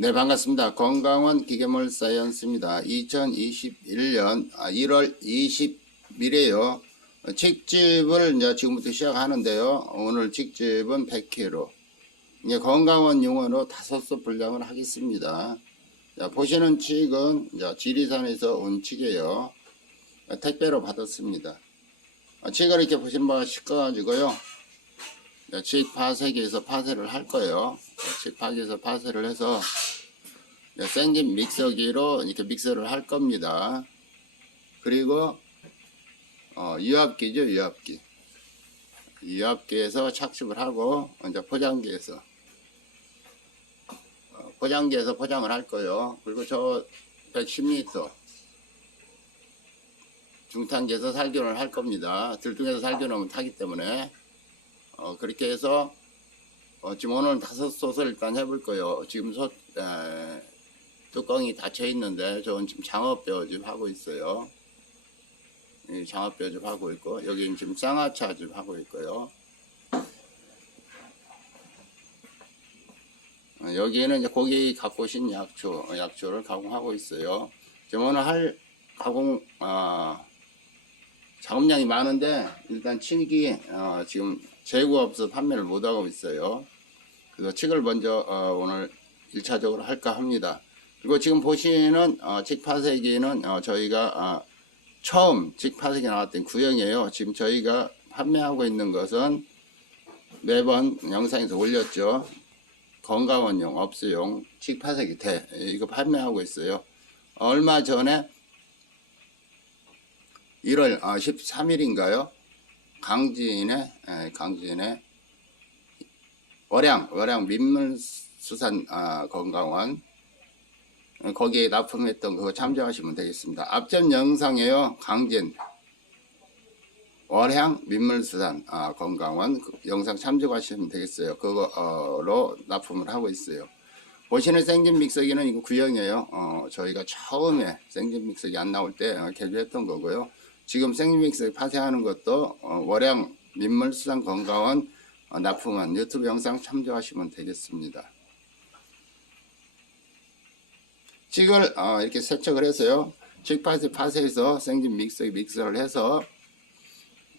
네, 반갑습니다. 건강원 기계물 사이언스입니다. 2021년 1월 20일에요. 직집을 이제 지금부터 시작하는데요. 오늘 직집은 100kg. 이제 건강원 용어로 다섯 수 분량을 하겠습니다. 자, 보시는 칡은 이제 지리산에서 온 칡이에요. 택배로 받았습니다. 아, 칡을 이렇게 보시는 바가 씻어가지고요. 자, 칡 파쇄기에서 파쇄를 할 거예요. 칡 파쇄기에서 파쇄를 해서 네, 생긴 믹서기로 이렇게 믹서를 할 겁니다. 그리고 어, 유압기죠, 유압기. 유압기에서 착즙을 하고 이제 포장기에서 어, 포장기에서 포장을 할 거예요. 그리고 저 110리터 중탄기에서 살균을 할 겁니다. 들뚱에서 살균하면 타기 때문에 어, 그렇게 해서 어, 지금 오늘 다섯 솥을 일단 해볼 거예요. 지금 솥 에, 뚜껑이 닫혀 있는데 저는 지금 장어뼈즙 하고 있어요. 이 장어뼈즙 하고 있고 여기는 지금 쌍화차즙 하고 있고요. 어, 여기에는 이제 고기 갖고 오신 약초, 어, 약초를 가공하고 있어요. 지금 오늘 할 가공 아, 작업량이 많은데 일단 칠기 어, 지금 재고 없어 판매를 못 하고 있어요. 그래서 칡을 먼저 어, 오늘 1차적으로 할까 합니다. 그리고 지금 보시는 어, 직파쇄기는 어, 저희가 아, 처음 직파쇄기 나왔던 구형이에요. 지금 저희가 판매하고 있는 것은 매번 영상에서 올렸죠. 건강원용, 업소용, 직파쇄기 대 이거 판매하고 있어요. 얼마 전에 1월 아, 13일인가요? 강진의 에, 강진의 월양 월양 민물수산 아, 건강원 거기에 납품했던 그거 참조하시면 되겠습니다. 앞전 영상에요. 강진 월향 민물수산 아, 건강원 그 영상 참조하시면 되겠어요. 그거로 납품을 하고 있어요. 보시는 생진 믹서기는 이거 구형이에요. 어, 저희가 처음에 생진 믹서기 안 나올 때 어, 개조했던 거고요. 지금 생진 믹서기 파쇄하는 것도 어, 월양 민물수산 건강원 어, 납품한 유튜브 영상 참조하시면 되겠습니다. 칡을 어, 이렇게 세척을 해서요. 칡 파쇄 파쇄해서 생진 믹서기 믹서를 해서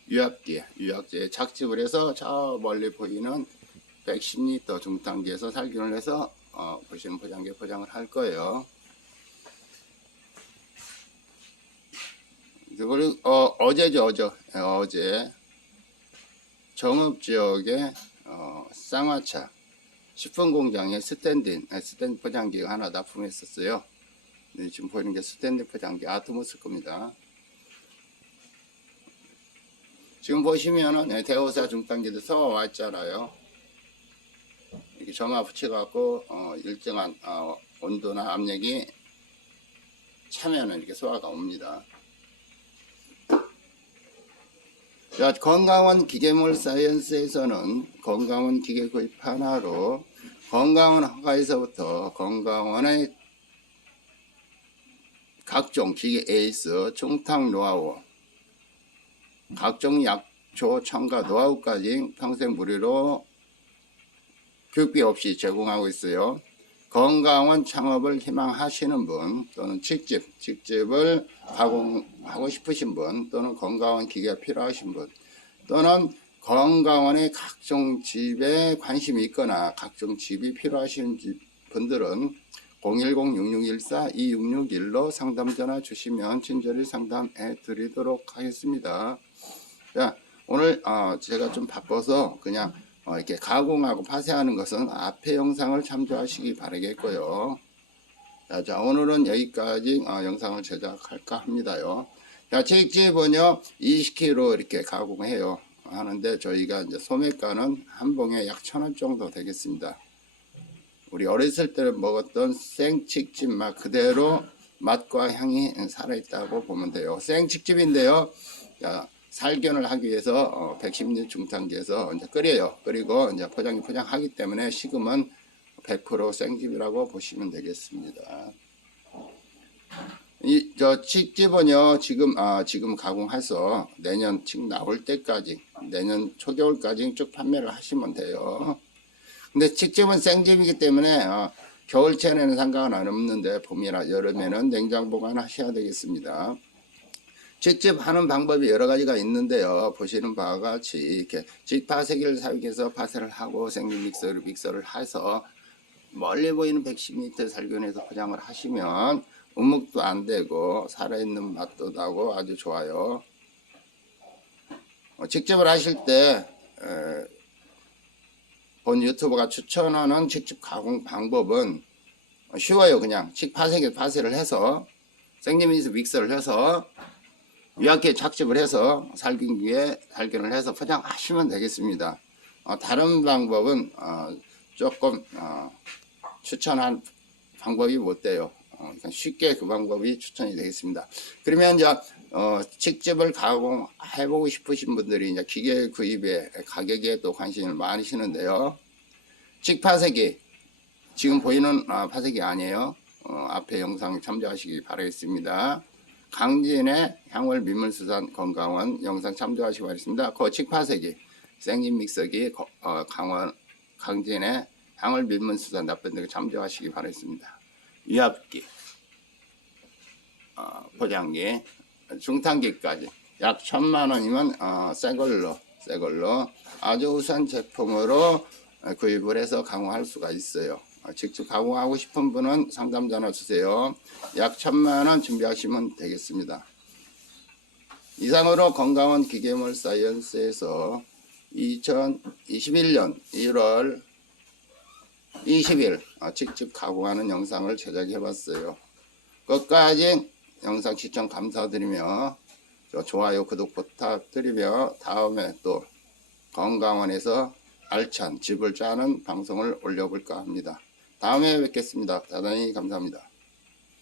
유압기, 유압기에 착즙을 해서 저 멀리 보이는 110리터 중탕기에서 살균을 해서 어, 보시는 포장기에 포장을 할 거예요. 그리고 어, 어제죠, 어제, 예, 어제 정읍 지역에 어, 쌍화차 식품 공장에 스탠딩, 아, 스탠드 포장기가 하나 납품했었어요. 네, 지금 보이는 게 스탠드 포장기 아트모스 겁니다. 지금 보시면은 네, 대호사 중단기도 서와 있잖아요. 이렇게 점화 붙여갖고 어, 일정한 어, 온도나 압력이 차면은 이렇게 소화가 옵니다. 자, 건강원 기계물 사이언스에서는 건강원 기계 구입 하나로 건강원 허가에서부터 건강원의 각종 기계 에이스, 중탕 노하우, 각종 약초 첨가 노하우까지 평생 무료로 교육비 없이 제공하고 있어요. 건강원 창업을 희망하시는 분 또는 직접, 직접을 가공하고 싶으신 분 또는 건강원 기계가 필요하신 분 또는 건강원의 각종 집에 관심이 있거나 각종 집이 필요하신 집- 분들은 010-6614-2661로 상담 전화 주시면 친절히 상담해 드리도록 하겠습니다. 자, 오늘 어, 제가 좀 바빠서 그냥 어, 이렇게 가공하고 파쇄하는 것은 앞에 영상을 참조하시기 바라겠고요. 자, 자 오늘은 여기까지 어, 영상을 제작할까 합니다요. 자, 책집은요 20kg 이렇게 가공해요. 하는데 저희가 이제 소매가는 한 봉에 약 천 원 정도 되겠습니다. 우리 어렸을 때 먹었던 생칡집 맛 그대로 맛과 향이 살아있다고 보면 돼요. 생칡집인데요. 자, 살균을 하기 위해서 어, 110리 중탕기에서 이제 끓여요. 그리고 이제 포장이 포장하기 때문에 식음은 100% 생집이라고 보시면 되겠습니다. 이 저 칡집은요 지금 아 지금 가공해서 내년 칡 나올 때까지 내년 초겨울까지 쭉 판매를 하시면 돼요. 근데 칡집은 생집이기 때문에 어, 겨울철에는 상관은 없는데 봄이나 여름에는 냉장 보관하셔야 되겠습니다. 직접 하는 방법이 여러 가지가 있는데요. 보시는 바와 같이 이렇게 직파쇄기를 사용해서 파쇄를 하고 생긴 믹서를 믹서를 해서 멀리 보이는 110m 살균해서 포장을 하시면 우묵도 안 되고 살아있는 맛도 나고 아주 좋아요. 어, 직접을 하실 때 에, 본 유튜버가 추천하는 직접 가공 방법은 쉬워요. 그냥 직파쇄기 파쇄를 해서 생리미스 믹서를 해서 위약기에 착즙을 해서 살균기에 살균을 해서 포장하시면 되겠습니다. 어, 다른 방법은 어, 조금 어, 추천한 방법이 못 돼요. 어, 그러니까 쉽게 그 방법이 추천이 되겠습니다. 그러면 이제 어, 직접을 가공해보고 싶으신 분들이 이제 기계 구입에 가격에 또 관심을 많으시는데요. 직파쇄기 지금 보이는 아, 파쇄기 아니에요. 어, 앞에 영상 참조하시기 바라겠습니다. 강진의 향월 민물수산 건강원 영상 참조하시기. 그 직파쇄기 생긴 믹서기 거- 어, 강원 강진의 향월 민물수산 데 참조하시기 바라겠습니다. 위압기 어, 포장기 중탄기까지 약 천만 원이면 어, 새 걸로 새 걸로 아주 우수한 제품으로 어, 구입을 해서 가공할 수가 있어요. 어, 직접 가공하고 싶은 분은 상담 전화 주세요. 약 천만 원 준비하시면 되겠습니다. 이상으로 건강원 기계물 사이언스에서 2021년 1월 20일 어, 직접 가공하는 영상을 제작해 봤어요. 끝까지 영상 시청 감사드리며 저 좋아요 구독 부탁드리며 다음에 또 건강원에서 알찬 집을 짜는 방송을 올려볼까 합니다. 다음에 뵙겠습니다. 대단히 감사합니다.